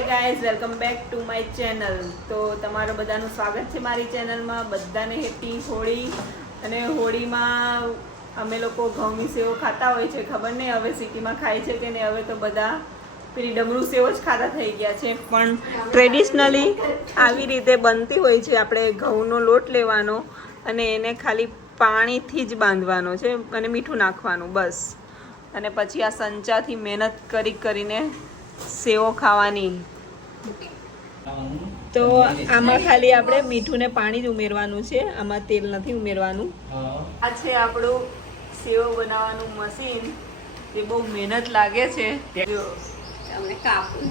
Hi guys, welcome back to my channel. તો તમારું બધાનું સ્વાગત છે મારી ચેનલમાં. બધાને હેપી હોળી. અને હોળીમાં અમે લોકો ઘઉંની સેવો ખાતા હોય છે. ખબર નહીં હવે સિટીમાં ખાય છે કે નહીં. હવે તો બધા પેલી ડમરૂ સેવો જ ખાતા થઈ ગયા છે. પણ ટ્રેડિશનલી આવી રીતે બનતી હોય છે. આપણે ઘઉંનો લોટ લેવાનો અને એને ખાલી પાણીથી જ બાંધવાનો છે અને મીઠું નાખવાનું બસ. અને પછી આ સંચાથી મહેનત કરીને સેવો ખાવાની. તો આમાં ખાલી આપણે મીઠું ને પાણી જ ઉમેરવાનું છે, આમાં તેલ નથી ઉમેરવાનું. આ છે આપણું સેવો બનાવવાનું મશીન. જે બહુ મહેનત લાગે છે. જો તમે કાપું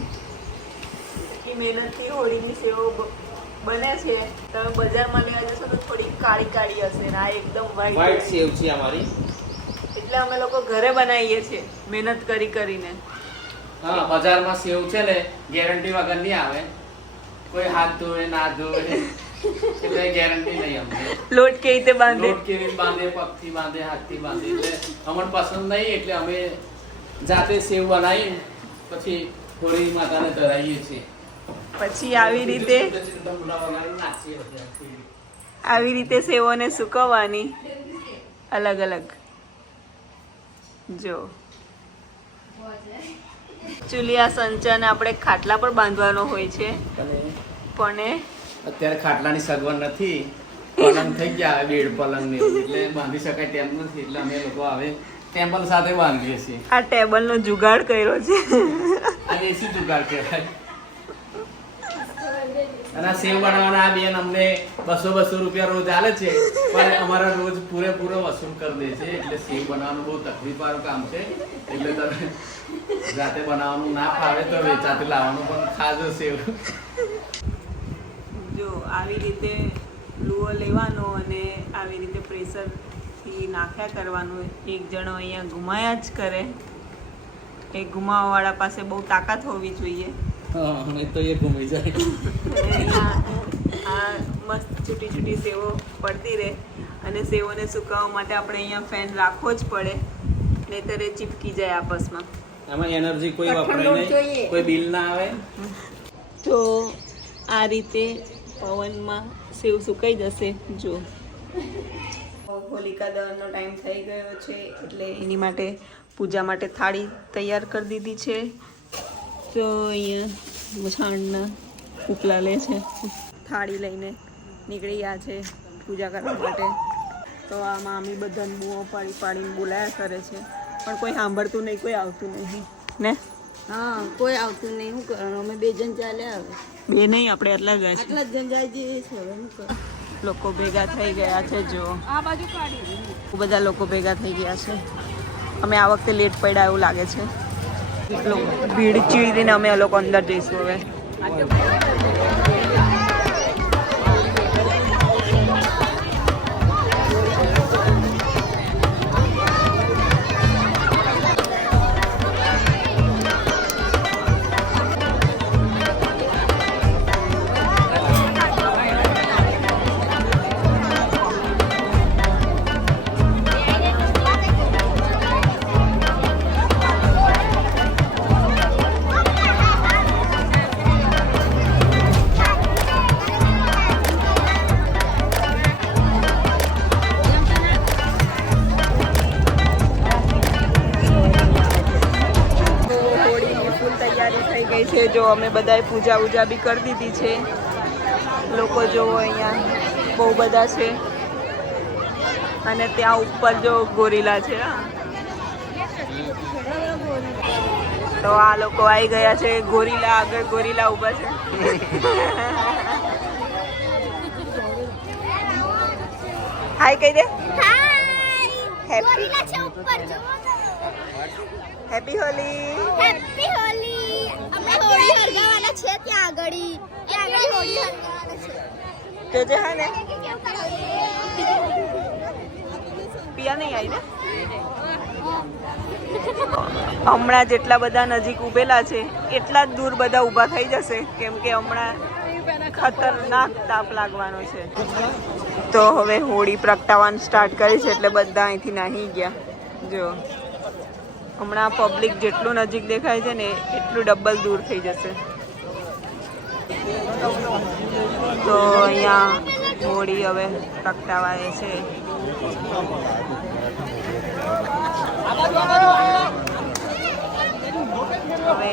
એ મહેનતથી હોળીની સેવો બને છે. તમે બજારમાં લેવા જશો તો થોડી કાળી કાળી હશે ને આ એકદમ વ્હાઈટ સેવ છે અમારી. એટલે અમે લોકો ઘરે બનાવીએ છીએ મહેનત કરીને. હા, બજારમાં સેવ છે ને ગેરંટી વગર નહીં આવે. કોઈ હાથ ધોવે ના ધોવે એટલે ગેરંટી નહીં અમને. લોટ કેવી રીતે બાંધે, લોટ કેવી રીતે બાંધે, પગથી બાંધે, હાથથી બાંધે એટલે અમને પસંદ નહીં. એટલે અમે જાતે સેવ બનાવી પછી હોળી માતાને ધરાવીએ છીએ. પછી આવી રીતે સેવોને સુકવવાની અલગ અલગ. જો ચૂલિયા સંચાને આપણે ખાટલા પર બાંધવાનો હોય છે, પણ અત્યારે ખાટલાની સગવડ નથી. પલંગ થઈ ગયા બેડ પલંગ ને એટલે બાંધી શકાય તેમ નથી. એટલે અમે લોકો હવે ટેમ્પલ સાથે બાંધીએ છીએ. આ ટેબલનો જુગાડ કર્યો છે. આ એસી જુગાડ કહેવાય. અને આ સેવ બનાવવાના આ બેન અમને 200 રૂપિયા રોજ આલે છે, પણ અમારા રોજ પૂરેપૂરો વસૂલ કરી દે છે. એટલે સેવ બનાવવાનું બહુ તકલીફવાળું કામ છે. એટલે તમે જાતે બનાવવાનું ના ફાવે તો વેચાતે લાવવાનું પણ ખાજો સેવ. જો આવી રીતે લુઓ લેવાનો અને આવી રીતે પ્રેશરથી નાખ્યા કરવાનું. એક જણો અહીંયા ઘુમાયા જ કરે. એ ઘુમાવાવાળા પાસે બહુ તાકાત હોવી જોઈએ. હા, તો એ ઘૂમી જાય. આ મસ્ત છૂટી સેવો પડતી રહે. અને સેવોને સુકાવવા માટે આપણે અહીંયા ફેન રાખવો જ પડે, નહીંતર એ ચીપકી જાય આપસમાં. આમાં એનર્જી કોઈ વપરાય નહીં, કોઈ બિલ ના આવે. તો આ રીતે પવનમાં સેવ સુકાઈ જશે. જો હોલિકા દહનનો ટાઈમ થઈ ગયો છે એટલે એની માટે પૂજા માટે થાળી તૈયાર કરી દીધી છે. તો અહીંયા છાણના ઉપલા લે છે, થાળી લઈને નીકળી ગયા છે પૂજા કરવા માટે. તો આ મામી બધાને બુઓ પાડીને બોલાયા કરે છે, પણ કોઈ સાંભળતું નહીં, કોઈ આવતું નહીં ને. હા, કોઈ આવતું નહીં. શું કરવાનું? અમે 2 જણ ચાલ્યા. હવે 2 નહીં, આપણે આટલા જ છે. આટલા જ જણ જાય છે. શું કરો? લોકો ભેગા થઈ ગયા છે. જો આ બાજુ કાઢી બધા લોકો ભેગા થઈ ગયા છે. અમે આ વખતે લેટ પડ્યા એવું લાગે છે. ભીડ ચીડીને અમે લોકો અંદર જઈશું હવે. છે. જો અમે બધાએ પૂજા બી કરી દીધી છે. લોકો જો અહીંયા બહુ બધા છે. અને ત્યાં ઉપર જો ગોરીલા છે. તો આ લોકો આવી ગયા છે. ગોરીલા આગળ ગોરીલા ઊભા છે. હાય કહી દે. હેપી હોલી. હેપી હોલી. અમે હોળી હરગાવાના છે ત્યાં આગળ હોળી હરગાવાના છે. તો જે હા ને પિયા નહીં આવી ને. હમણાં જેટલા બધા નજીક ઉભેલા છે એટલા જ દૂર બધા ઊભા થઈ જશે, કેમ કે હમણાં ખતરનાક તાપ લાગવાનો છે. તો હવે હોળી પ્રગટાવવાનું સ્ટાર્ટ કરી છે એટલે બધા અહીંથી નાહી ગયા. જો હમણાં પબ્લિક જેટલું નજીક દેખાય છે ને એટલું ડબલ દૂર થઈ જશે. તો અહીંયા હોળી હવે પ્રગટાવાય છે. હવે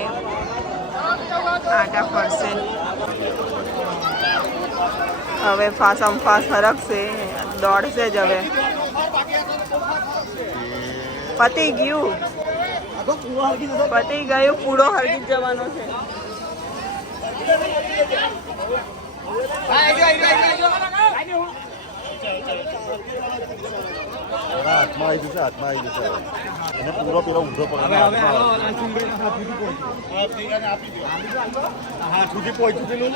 આટા ફરશે. હવે ફાસમ ફાસ હરકશે, દોડશે જ. હવે પતી ગયું, પૂડો હરગી જવાનો છે. હાથમાં આવી જશે અને પૂરો પેલો ઊંધો પકડે હાથ સુધી પહોંચ્યું પેલું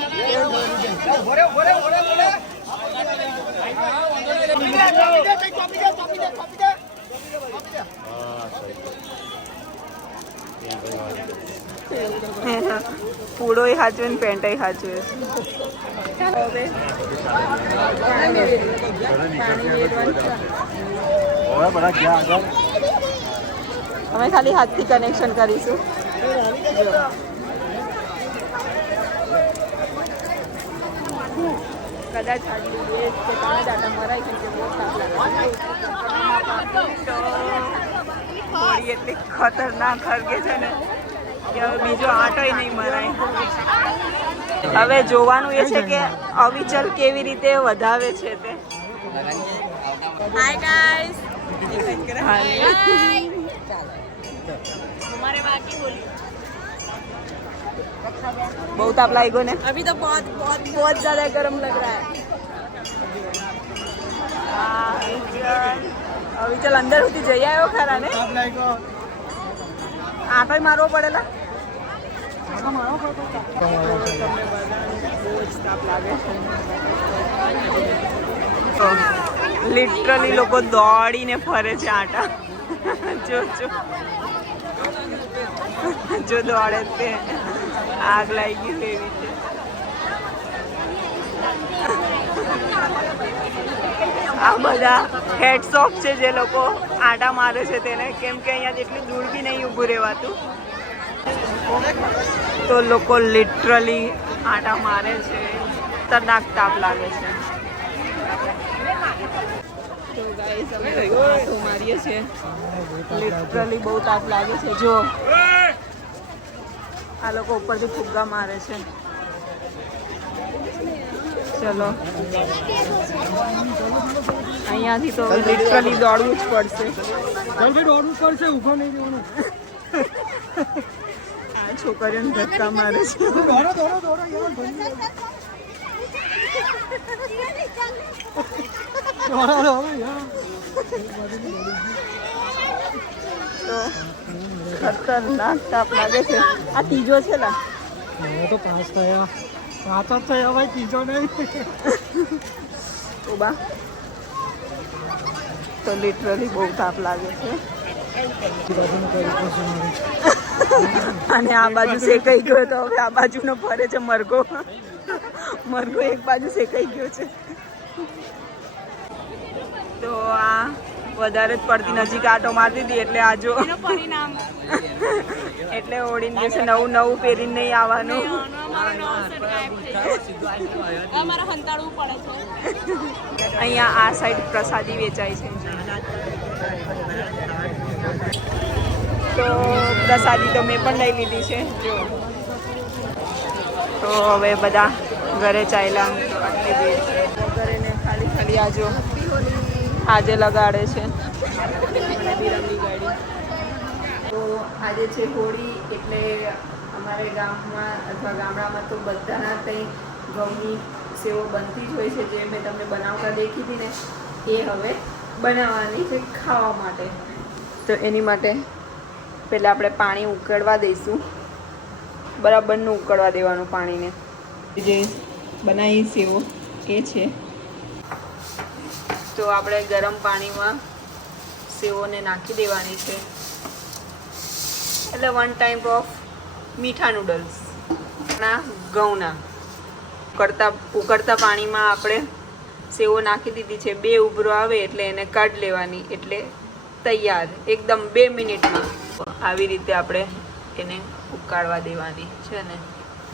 પૂડો હાચવે ને પેન્ટ હાચવે. હવે બધા ક્યાં આગળ અમે ખાલી હાથથી કનેક્શન કરીશું. કદાચ આટલી બે કે ત્રણ દાટા મરાય કેમ કે બહુ તાપ લાગે. હોળી એટલી ખતરનાક હરગે છે ને કે હવે બીજો આટોય નહીં મરાય. હવે જોવાનું એ છે કે અવિચલ કેવી રીતે વધાવે છે તે. હાય ગાઈસ, बहुत ताप लागो ने. अभी तो बहुत ज्यादा गर्म लग रहा है. अभी चल अंदर होती जई आयो खरा ने. आटो मारવો પડેલા. લિટરલી લોકો દોડીને ફરે છે આટા. જો દોડે તે આગ લાગી ગઈ એવી છે. આ બધા હેડ્સ ઓફ છે જે લોકો આટા મારે છે તેને, કેમ કે અહીંયા જેટલી દૂર બી નહીં ઊભું રહેવાતું. તો લોકો લિટરલી આટા મારે છે. ખતરનાક તાપ લાગે છે. તો ગાઈસ અમે આટો મારીએ છીએ. લિટરલી બહુ તાપ લાગે છે. જો આ લોકો ઉપરથી ફુગ્ગા મારે છે. ચલો અહીંયાથી તો લિટરલી દોડવું જ પડશે. ઊભો નહીં રહેવાનું. આ છોકરીઓને ધક્કા મારે છે. તો ખતરનાક તાપ લાગે છે. આ ત્રીજો છે ને? તો 5 થયા, 5 જ થયા ભાઈ, ત્રીજો નહીં. ઉભા. તો લિટરલી બહુ તાપ લાગે છે. અને આ બાજુ શેકાઈ ગયો તો હવે આ બાજુનો ફરે છે મરઘો. મરઘો એક બાજુ શેકાઈ ગયો છે. તો આ વધારે જ પડતી નજીક આટો મારતી હતી એટલે આ જો પરિણામ. એટલે હોળી દિવસે નવું નવું પહેરીને નહીં આવવાનું. અહીંયા આ સાઈડ પ્રસાદી વેચાય છે. તો પ્રસાદી તો મેં પણ લઈ લીધી છે. જો તો હવે બધા ઘરે ચાલ્યા. ઘરે ને ખાલી ખાલી આજો આજે લગાડે છે. અને બિરંગી ગાડી. તો આજે છે હોળી એટલે અમારે ગામમાં અથવા ગામડામાં તો બધાના કંઈ ઘઉંની સેવો બનતી જ હોય છે. જે મેં તમને બનાવતા દેખી હતી ને એ હવે બનાવવાની છે ખાવા માટે. તો એની માટે પહેલાં આપણે પાણી ઉકળવા દઈશું. બરાબરનું ઉકળવા દેવાનું પાણીને. જે બનાવી સેવો એ છે. તો આપણે ગરમ પાણીમાં સેવોને નાખી દેવાની છે. એટલે 1 ટાઈપ ઓફ મીઠા નૂડલ્સ ના ઘઉંના. ઉકળતા પાણીમાં આપણે સેવો નાખી દીધી છે. 2 ઉભરો આવે એટલે એને કાઢી લેવાની. એટલે તૈયાર એકદમ 2 મિનિટમાં. આવી રીતે આપણે એને ઉકાળવા દેવાની છે ને.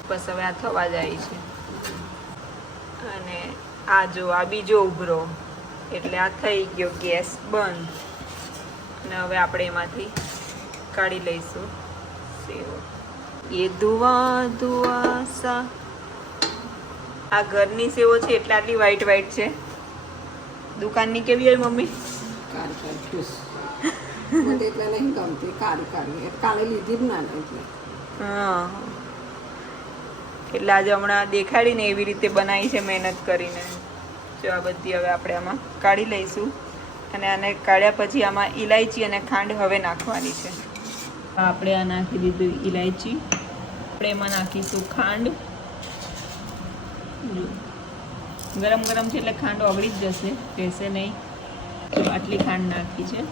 બસ હવે આ થવા જાય છે. અને આ જો આ બીજો ઉભરો, એટલે આ થઈ ગયો ગેસ બંધ. અને હવે આપણે એમાંથી કાઢી લઈશું સેવો. એ ધુઆ ધુઆ સા. આ ઘરની સેવો છે એટલે આટલી વ્હાઈટ વ્હાઈટ છે. દુકાનની કેવી હોય મમ્મી? કાળી કાળી ખુશ મને એટલે નહીં ગમતી કાળી કાળી કાલે લીધી જ ના એટલે હા, એટલે આજે હમણાં દેખાડીને એવી રીતે બનાવી છે મહેનત કરીને. જો આ બધી હવે આપણે આમાં કાઢી લઈશું. અને આને કાઢ્યા પછી આમાં ઇલાયચી અને ખાંડ હવે નાખવાની છે. આપણે આ નાખી દીધું ઇલાયચી. આપણે એમાં નાખીશું ખાંડ. ગરમ ગરમ છે એટલે ખાંડ ઓગળી જ જશે, રહેશે નહીં. તો આટલી ખાંડ નાખી છે.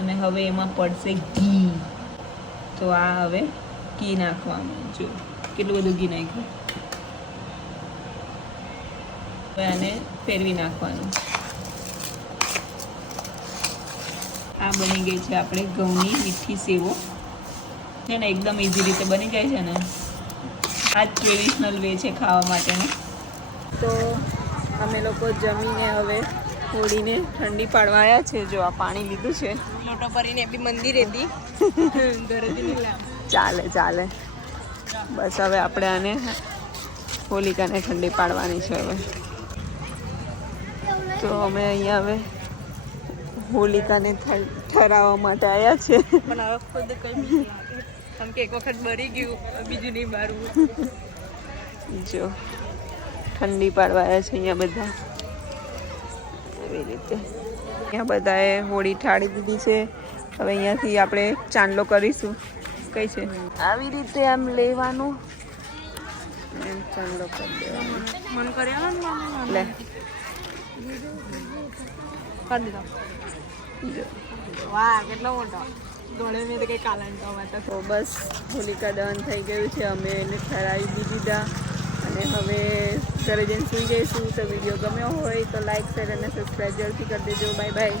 અને હવે એમાં પડશે ઘી. તો આ હવે ઘી નાખવાનું. જો કેટલું બધું ઘી નાખ્યું. હવે આને ફેરવી નાખવાનું. આ બની ગઈ છે આપણે ઘઉંની મીઠી સેવો. છે ને એકદમ ઇઝી રીતે બની જાય છે ને. આ જ ટ્રેડિશનલ વે છે ખાવા માટેનો. તો અમે લોકો જમીને હવે હોળીને ઠંડી પાડવા આવ્યા છે. જો આ પાણી લીધું છે, લોટો ભરીને બી મંદિર હતી ઘરેથી ચાલે ચાલે. બસ હવે આપણે આને હોલિકાને ઠંડી પાડવાની છે હવે. તો અમે અહીંયા હવે હોલિકાને ઠરાવવા માટે આવ્યા છે. પણ હવે ખુદ કઈ આમ કે એક વખત બરી ગયું, બીજું નહીં બારવું. જો ઠંડી પાડવા આવ્યા છે અહીંયા બધા એવી રીતે. અહીંયા બધાએ હોળી ઠાળી દીધી છે. હવે અહીંયાથી આપણે ચાંદલો કરીશું. કઈ છે આવી રીતે આમ લેવાનું, એમ ચાંદલો કરી દેવાનો. મન કર્યા લે કરી દીધો. વાહ કેટલો મોટો દોડે નહીં તો કઈ કાલાન તો બસ હોલિકા દહન થઈ ગયું છે. અમે એને ઠરાવી બી દીધા અને હવે ઘરે જઈને સૂઈ જઈશું. તો વિડીયો ગમ્યો હોય તો લાઈક શેર અને સબસ્ક્રાઈબ જરૂરથી કરી દેજો. Bye bye.